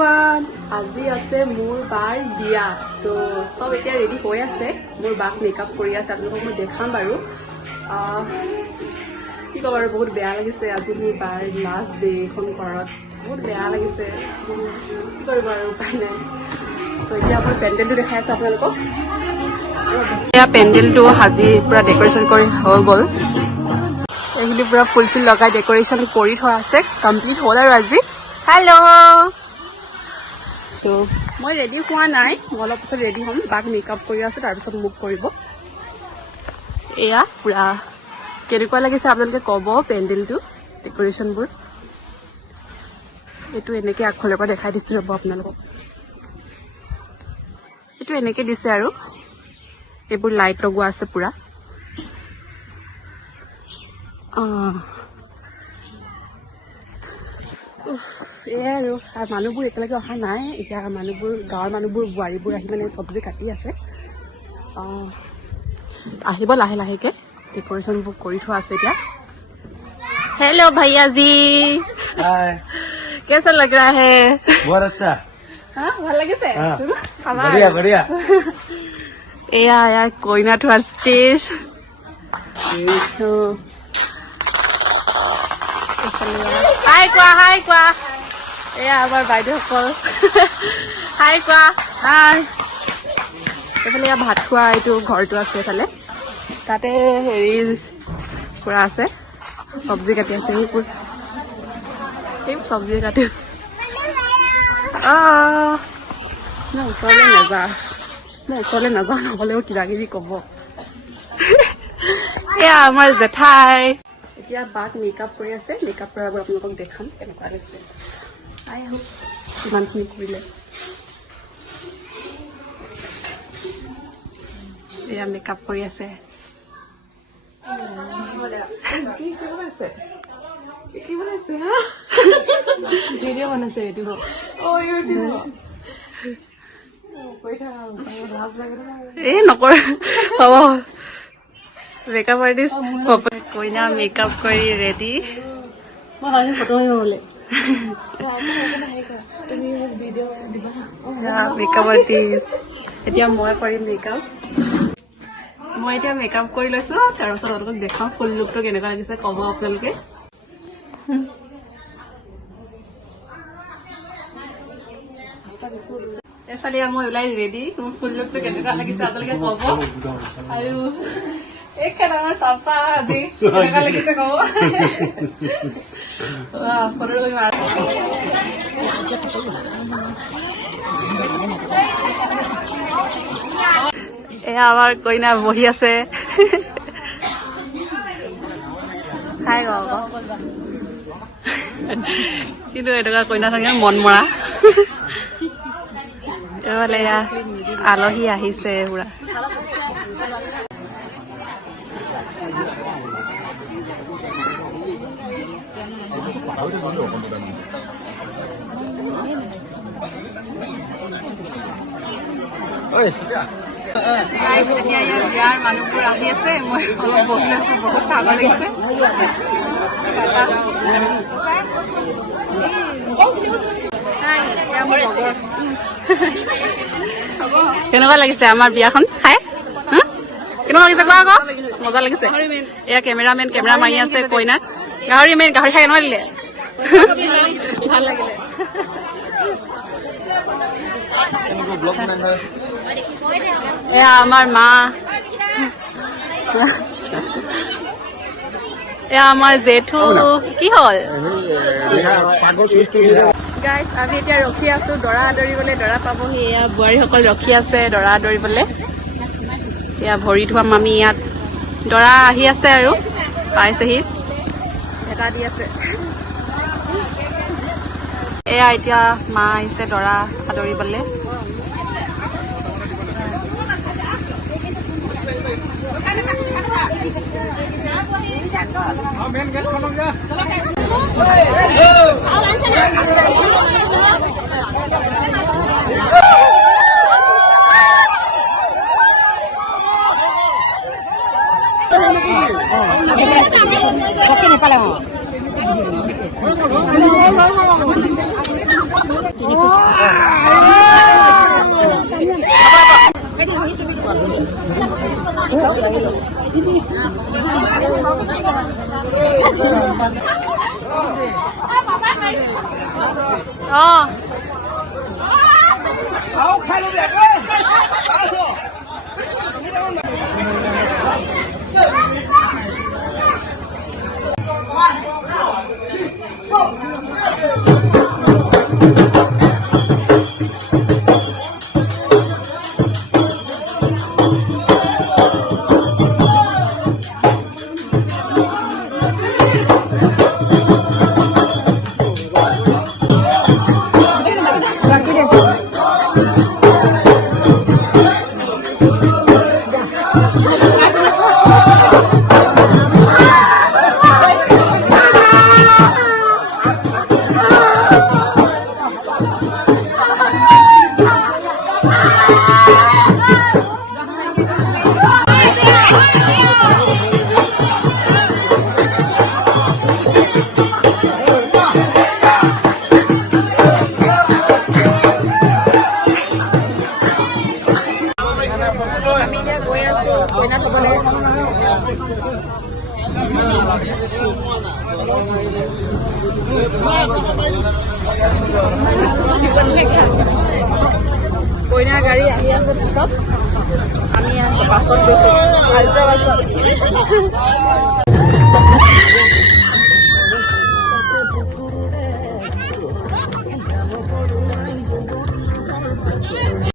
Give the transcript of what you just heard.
everyone, আজি আছে মোৰ বাৰ বিয়া তো সব এতিয়া ৰেডি হৈ আছে মোৰ বাক মেকআপ কৰি আছে আপোনালোকক মই দেখাম বাৰু কি কব আৰু বহুত বেয়া লাগিছে আজি মোৰ বাৰ লাষ্ট ডে এখন ঘৰত বহুত বেয়া লাগিছে কি কৰিব আৰু উপায় নাই তো এতিয়া মই পেণ্ডেলটো দেখাই আছো আপোনালোকক এয়া পেণ্ডেলটো সাজি পুৰা ডেকৰেশ্যন কৰি হৈ গ'ল এইখিনি পুৰা ফুল চুল লগাই ডেকৰেশ্যন কৰি থোৱা আছে কমপ্লিট হ'ল আৰু আজি হেল্ল' তো মই ৰেডি হোৱা নাই মই অলপ পিছত ৰেডি হ'ম বাক মেকআপ কৰি আছোঁ তাৰপিছত মোক কৰিব এয়া পুৰা কেনেকুৱা লাগিছে আপোনালোকে ক'ব পেণ্ডেলটো ডেকৰেশ্যনবোৰ এইটো এনেকৈ আগফালৰ পৰা দেখাই দিছোঁ ৰ'ব আপোনালোকক এইটো এনেকৈ দিছে আৰু এইবোৰ লাইট লগোৱা আছে পুৰা এয়াই আৰু মানুহবোৰ একেলগে অহা নাই এতিয়া মানুহবোৰ গাঁৱৰ মানুহবোৰ বোৱাৰীবোৰ আহি মানে চব্জি কাটি আছে আহিব লাহে লাহেকৈ ডেকৰেশ্যনবোৰ কৰি থোৱা আছে এতিয়া हेलो भैया जी हाय कैसा लग रहा है बहुत अच्छा हाँ ভাল লাগিছে बढ़िया बढ़िया এয়া এয়া কইনা থোৱা ষ্টেজ হাই কোৱা এয়া আমাৰ বাইদেউসকল হাই কোৱা হাই এইফালে এয়া ভাত খোৱা এইটো ঘৰটো আছে এইফালে তাতে হেৰি পুৰা আছে চব্জি কাটি আছে সেইবোৰ চব্জি কাটি আছে মই ওচৰলৈ নাযাওঁ নহ'লেও কিবা কিবি ক'ব এয়া আমাৰ জেঠাই এতিয়া বাক মেকআপ কৰি আছে মেকআপ কৰাবোৰ আপোনালোকক দেখাম কেনেকুৱা লাগিছে আই আহক কিমানখিনি কৰিলে এয়া মেকআপ কৰি আছে ভিডিঅ' বনাইছে এইটো এই নকৰে হ'ব মেকআপ আৰ্টিষ্ট কইনা মেকআপ কৰি ৰেডি মেকআপ আৰ্টিষ্ট এতিয়া মই কৰিম মেকআপ মই এতিয়া মেকআপ কৰি লৈছোঁ তাৰপিছত আপোনালোকক দেখাওঁ ফুল লুকটো কেনেকুৱা লাগিছে ক'ব আপোনালোকে এফালে মই ওলাই ৰেডি তোমাৰ ফুল লুকটো কেনেকুৱা লাগিছে আপোনালোকে ক'ব আৰু এই কেনেকুৱা চাফা আজি কেনেকুৱা লাগিছে ক'ব ফটো লৈ এয়া আমাৰ কইনা বহি আছে খাই কিন্তু এনেকুৱা কইনা থাকে মন মৰা এইফালে এয়া আলহী আহিছে পুৰা এতিয়া ইয়াত বিয়াৰ মানুহবোৰ আহি আছে মই অলপ বহি আছো বহুত ভাগৰ লাগিছে কেনেকুৱা লাগিছে আমাৰ বিয়াখন খাই কেনেকুৱা লাগিছে কোৱা আকৌ মজা লাগিছে এয়া কেমেৰামেন কেমেৰা মাৰি আছে কইনাক গাহৰি মেইন গাহৰি খাই কেনেকুৱা দিলে ভাল লাগিলে এয়া আমাৰ মা এয়া আমাৰ জেঠু কি হ'ল গাইজ আমি এতিয়া ৰখি আছো দৰা আদৰিবলৈ দৰা পাবহি এয়া বোৱাৰীসকল ৰখি আছে দৰা আদৰিবলৈ এয়া ভৰি থোৱাম আমি ইয়াত দৰা আহি আছে আৰু পাইছেহি এটা দি আছে এয়া এতিয়া মা আহিছে দৰা আদৰিবলৈ কইনা গাড়ী আহি আছে পিছত আমি বাছত গৈছো